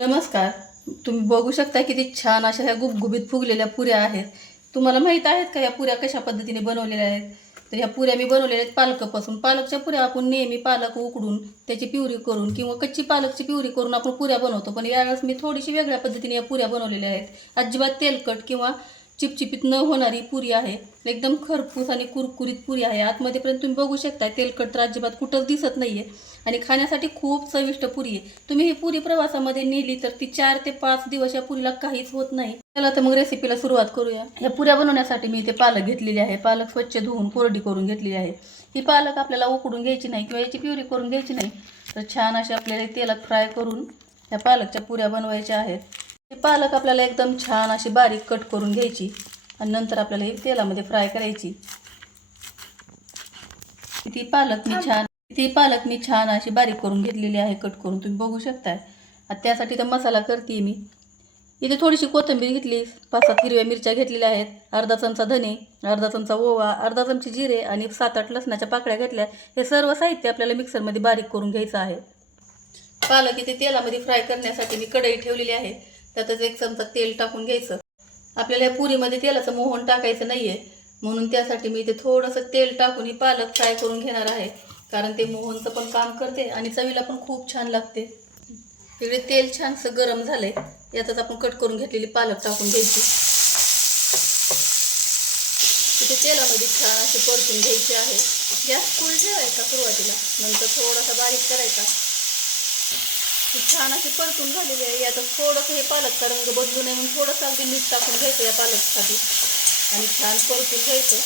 नमस्कार. तुम्ही बघू शकता किती छान अशा ह्या गुबगुबीत फुगलेल्या पुऱ्या आहेत. तुम्हाला माहीत आहेत का या पुऱ्या कशा पद्धतीने बनवलेल्या आहेत? तर ह्या पुऱ्या मी बनवलेल्या आहेत पालकापासून. पालकच्या पुऱ्या आपण नेहमी पालक उकडून त्याची प्युरी करून किंवा कच्ची पालकची प्युरी करून आपण पुऱ्या बनवतो. पण यावेळेस मी थोडीशी वेगळ्या पद्धतीने या पुऱ्या बनवलेल्या आहेत. अजिबात तेलकट किंवा चिपचिपीत न होणारी पुरी आहे. एकदम खरपूस आणि कुरकुरीत पुरी आहे. आतमध्येपर्यंत तुम्ही बघू शकता तेलकट तर अजिबात कुठंच दिसत नाही आहे. आणि खाण्यासाठी खूप चविष्ट पुरी आहे. तुम्ही ही पुरी प्रवासामध्ये नेली तर ती 4 ते 5 दिवस या पुरीला काहीच होत नाही. चला तर मग रेसिपीला सुरुवात करूया. या पुऱ्या बनवण्यासाठी मी इथे पालक घेतलेली आहे. पालक स्वच्छ धुवून कोरडी करून घेतलेली आहे. ही पालक आपल्याला उकडून घ्यायची नाही किंवा याची प्युरी करून घ्यायची नाही. तर छान अशी आपल्याला तेलात फ्राय करून या पालकच्या पुऱ्या बनवायच्या आहेत. ही पालक आपल्याला एकदम छान अशी बारीक कट करून घ्यायची आणि नंतर आपल्याला ही तेलामध्ये फ्राय करायची. ती पालक मी छान अशी बारीक करून घेतलेली आहे कट करून. तुम्ही बघू शकताय. आता त्यासाठी तर मसाला करते मी. इथे थोडीशी कोथिंबीर घेतली, 5-7 हिरव्या मिरच्या घेतलेल्या आहेत, अर्धा चमचा धने, अर्धा चमचा ओवा, अर्धा चमचे जिरे आणि 7-8 लसणाच्या पाकळ्या घेतल्या. हे सर्व साहित्य आपल्याला मिक्सरमध्ये बारीक करून घ्यायचं आहे. पालक इथे तेलामध्ये फ्राय करण्यासाठी मी कढई ठेवलेली आहे. त्यातच 1 चमचा तेल टाकून घ्यायचं. आपल्याला या पुरीमध्ये तेलाचं मोहन टाकायचं नाही आहे, म्हणून त्यासाठी मी इथे थोडंसं तेल टाकून ही पालक फ्राय करून घेणार आहे. कारण ते मोहनचं पण काम करते आणि चवीला पण खूप छान लागते. इकडे तेल छानसं गरम झालंय. यातच आपण कट करून घेतलेली पालक टाकून घ्यायची. इथे तेलामध्ये छान अशी परतून घ्यायची आहे. गॅस फुल ठेवायचा सुरुवातीला, नंतर थोडासा बारीक करायचा. ती छान अशी परतून झालेली आहे. यात थोडंसं हे पालकचा रंग बदलू नये म्हणून थोडंसं अगदी मीठ टाकून घ्यायचं या पालकसाठी आणि छान परतून घ्यायचं.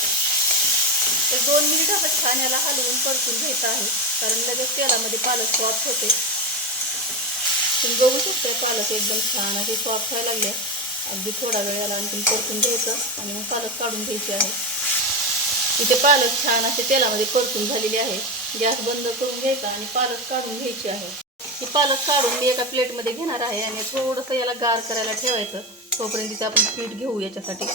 एक 2 मिनिट असं छान याला हलवून परतून घ्यायचं आहे, कारण लगेच तेलामध्ये पालक सॉफ्ट होते. तुम्ही बघू शकता पालक एकदम छान असे सॉफ्ट व्हायला लागले. अगदी थोडा वेळ याला आणखी परतून घ्यायचं आणि मग पालक काढून घ्यायची आहे. इथे पालक छान असे तेलामध्ये परतून झालेली आहे. गॅस बंद करून घ्यायचा आणि पालक काढून घ्यायची आहे. ही पालक काढून मी एका प्लेटमध्ये घेणार आहे आणि थोडंसं याला गार करायला ठेवायचं. तोपर्यंत इथे आपण पीठ घेऊ याच्यासाठी.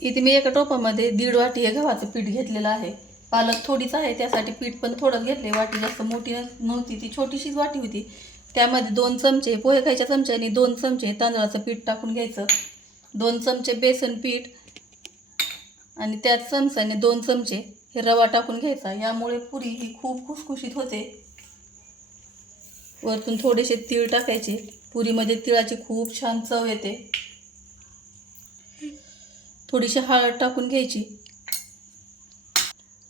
इथे मी एका टोपामध्ये 1.5 वाटी हे गव्हाचं पीठ घेतलेलं आहे. पालक थोडीच आहे त्यासाठी पीठ पण थोडंच घेतले. वाटी जास्त मोठी नव्हती, ती छोटीशीच वाटी होती. त्यामध्ये 2 चमचे पोहे खायच्या चमच्याने 2 चमचे तांदळाचं पीठ टाकून घ्यायचं. 2 चमचे बेसन पीठ आणि त्याच चमच्याने 2 चमचे हे रवा टाकून घ्यायचा. यामुळे पुरी ही खूप खुसखुशीत होते. वरतून थोडेसे तीळ टाकायचे. पुरीमध्ये तिळाची खूप छान चव येते. थोडीशी हळद टाकून घ्यायची.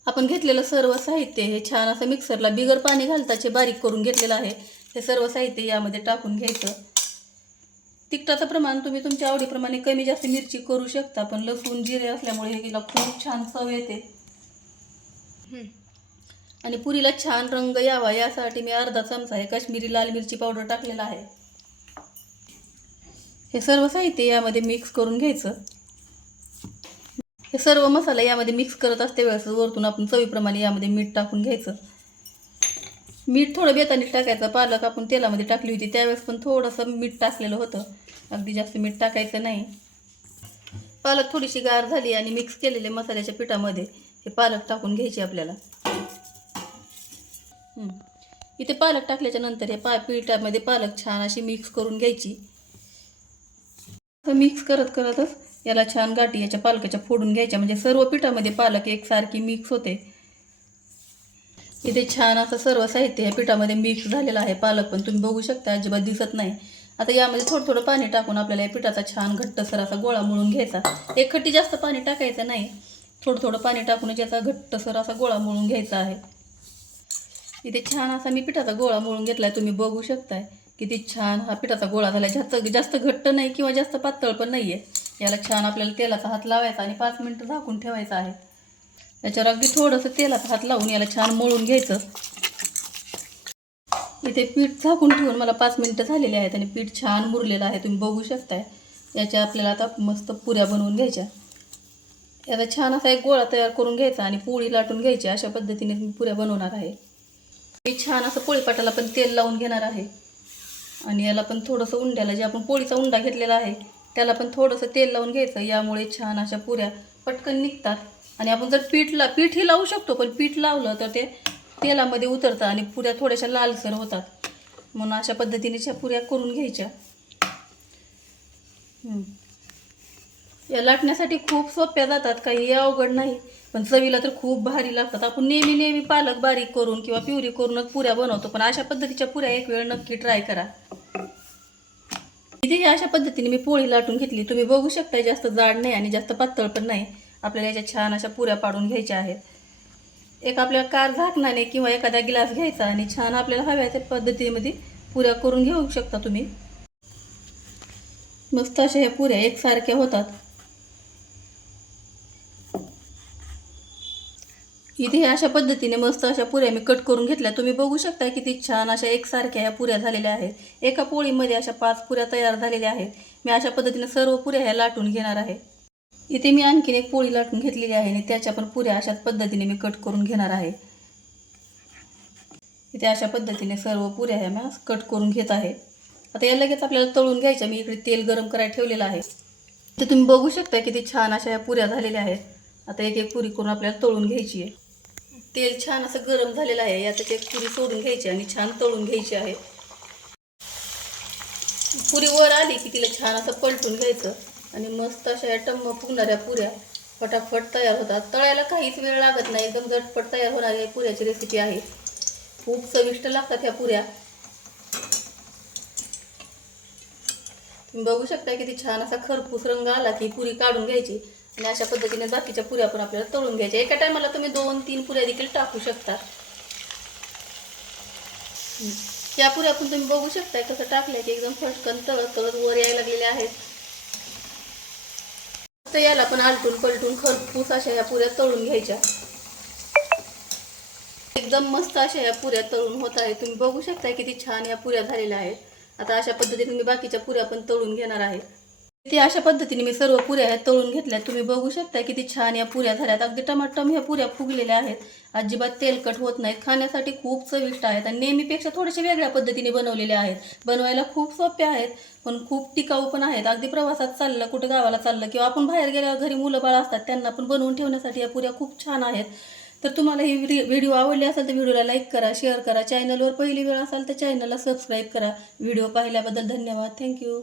आपण घेतलेलं सर्व साहित्य हे छान असं मिक्सरला बिगर पाणी घालताचे बारीक करून घेतलेलं आहे. हे सर्व साहित्य यामध्ये टाकून घ्यायचं. तिखटाचं प्रमाण तुम्ही तुमच्या आवडीप्रमाणे कमी जास्त मिरची करू शकता, पण लसूण जिरे असल्यामुळे हिला खूप छान चव येते. आणि पुरीला छान रंग यावा यासाठी मी अर्धा चमचा हे काश्मीरी लाल मिरची पावडर टाकलेला आहे. हे सर्व साहित्य यामध्ये मिक्स करून घ्यायचं. हे सर्व मसाला यामध्ये मिक्स करत असते वेळेस वरतून आपण चवीप्रमाणे यामध्ये मीठ टाकून घ्यायचं. मीठ थोडं बेताने टाकायचं. पालक आपण तेलामध्ये टाकली होती त्यावेळेस पण थोडंसं मीठ टाकलेलं होतं, अगदी जास्त मीठ टाकायचं नाही. पालक थोडीशी गार झाली आणि मिक्स केलेले मसाल्याच्या पिठामध्ये हे पालक टाकून घ्यायचे आपल्याला. इथे पालक टाकल्याच्या नंतर हे पिठामध्ये पालक छान अशी मिक्स करून घ्यायची. मिक्स करत करतच याला छान गाठी याच्या पालकाच्या फोडून घ्यायच्या, म्हणजे सर्व पिठामध्ये पालक एकसारखी मिक्स होते. इथे छान असं सर्व साहित्य ह्या पिठामध्ये मिक्स झालेलं आहे. पालक पण तुम्ही बघू शकता अजिबात दिसत नाही. आता यामध्ये थोडं थोडं पाणी टाकून आपल्याला या पिठाचा छान घट्टसर असा गोळा मळून घ्यायचा. एक खट्टी जास्त पाणी टाकायचं नाही, थोडं थोडं पाणी टाकून याचा घट्टसर असा गोळा मळून घ्यायचा आहे. इथे छान असा मी पिठाचा गोळा मळून घेतलाय. तुम्ही बघू शकताय किती छान हा पिठाचा गोळा झाला. जास्त घट्ट नाही किंवा जास्त पातळ पण नाही आहे. याला छान आपल्याला तेलाचा हात लावायचा आणि 5 मिनिटं झाकून ठेवायचा आहे. याच्यावर अगदी थोडंसं तेलाचा हात लावून याला छान मळून घ्यायचं. इथे पीठ झाकून ठेवून मला 5 मिनिटं झालेली आहेत आणि पीठ छान मुरलेलं आहे. तुम्ही बघू शकताय. याच्या आपल्याला आता मस्त पुऱ्या बनवून घ्यायच्या. याचा छान असा एक गोळा तयार करून घ्यायचा आणि पोळी लाटून घ्यायची. अशा पद्धतीने मी पुऱ्या बनवणार आहे. मी छान असं पोळीपाटाला पण तेल लावून घेणार आहे आणि याला पण थोडंसं उंड्याला जे आपण पोळीचा उंडा घेतलेला आहे त्याला पण थोडंसं तेल लावून घ्यायचं. यामुळे छान अशा पुऱ्या पटकन निघतात. आणि आपण जर पीठही लावू शकतो, पण पीठ लावलं तर ते तेलामध्ये उतरतं आणि पुऱ्या थोड्याशा लालसर होतात. म्हणून अशा पद्धतीने पुऱ्या करून घ्यायच्या. या लाटण्यासाठी खूप सोप्या जातात, काही अवघड नाही, पण चवीला तर खूप भारी लागतात. आपण नेहमी पालक बारीक करून किंवा प्युरी करूनच पुऱ्या बनवतो, पण अशा पद्धतीच्या पुऱ्या एक वेळ नक्की ट्राय करा. इथे अशा पद्धतीने मी पोळी लाटून घेतली. तुम्ही बघू शकता जास्त जाड नाही आणि जास्त पातळ पण नाही. आपल्याला याच्या छान अशा पुऱ्या पाडून घ्यायच्या आहेत. एक आपल्याला कार झाकणाने किंवा एखादा ग्लास घ्यायचा आणि छान आपल्याला हव्या त्या पद्धतीमध्ये पुऱ्या करून घेऊ शकता तुम्ही. मस्त अशा ह्या पुऱ्या एकसारख्या होतात. इथे अशा पद्धतीने मस्त अशा पुऱ्या मी कट करून घेतल्या. तुम्ही बघू शकता किती छान अशा एकसारख्या ह्या पुऱ्या झालेल्या आहेत. एका पोळीमध्ये अशा 5 पुऱ्या तयार झालेल्या आहेत. मी अशा पद्धतीने सर्व पुऱ्या ह्या लाटून घेणार आहे. इथे मी आणखीन एक पोळी लाटून घेतलेली आहे आणि त्याच्या पण पुऱ्या अशाच पद्धतीने मी कट करून घेणार आहे. इथे अशा पद्धतीने सर्व पुऱ्या ह्या मी कट करून घेत आहे. आता या लगेच आपल्याला तळून घ्यायच्या. मी इकडे तेल गरम करायला ठेवलेलं आहे. इथे तुम्ही बघू शकता किती छान अशा ह्या पुऱ्या झालेल्या आहेत. आता एक एक पुरी करून आपल्याला तळून घ्यायची आहे. तेल छान असं गरम झालेलं आहे. यात एक पुरी सोडून घ्यायची आणि छान तळून घ्यायची आहे. पुरी वर आली की तिला छान असं पलटून घ्यायचं आणि मस्त अशा या टम्म फुगणाऱ्या पुऱ्या फटाफट तयार होतात. तळायला काहीच वेळ लागत नाही. एकदम झटपट तयार होणारी पुऱ्याची रेसिपी आहे. खूप चविष्ट लागतात ह्या पुऱ्या. तुम्ही बघू शकता किती छान असा खरपूस रंग आला की पुरी काढून घ्यायची आणि अशा पद्धतीने बाकीच्या पुऱ्या पण आपल्याला तळून घ्यायच्या. एका टायमाला तुम्ही 2-3 पुऱ्या देखील टाकू शकता. त्या पुऱ्या पण तुम्ही बघू शकता कसं टाकल्या की एकदम फटकन तळत वर यायला लागलेल्या आहेत. तर याला पण आलटून पलटून खरपूस अशा या पुऱ्या तळून घ्यायच्या. एकदम मस्त अशा या पुऱ्या तळून होत आहेत. तुम्ही बघू शकता किती छान या पुऱ्या झालेल्या आहेत. आता अशा पद्धतीने मी बाकीच्या पुऱ्या पण तळून घेणार आहे. ते अशा पद्धतीने मी सर्व पुऱ्या ह्या तळून घेतल्या. तुम्ही बघू शकता किती छान या पुऱ्या झाल्यात. अगदी टमाटम ह्या पुऱ्या फुगलेल्या आहेत. अजिबात तेलकट होत नाहीत. खाण्यासाठी खूप चविष्ट आहेत आणि नेहमीपेक्षा थोडेसे वेगळ्या पद्धतीने बनवलेल्या आहेत. बनवायला खूप सोप्या आहेत पण खूप टिकाऊ पण आहेत. अगदी प्रवासात चाललं, कुठं गावाला चाललं किंवा आपण बाहेर गेल्यावर घरी मुलं बाळ असतात त्यांना पण बनवून ठेवण्यासाठी या पुऱ्या खूप छान आहेत. तर तुम्हाला ही व्हिडिओ आवडली असेल तर व्हिडिओला लाईक करा, शेअर करा. चॅनलवर पहिली वेळ असाल तर चॅनलला सबस्क्राईब करा. व्हिडिओ पाहिल्याबद्दल धन्यवाद. थँक्यू.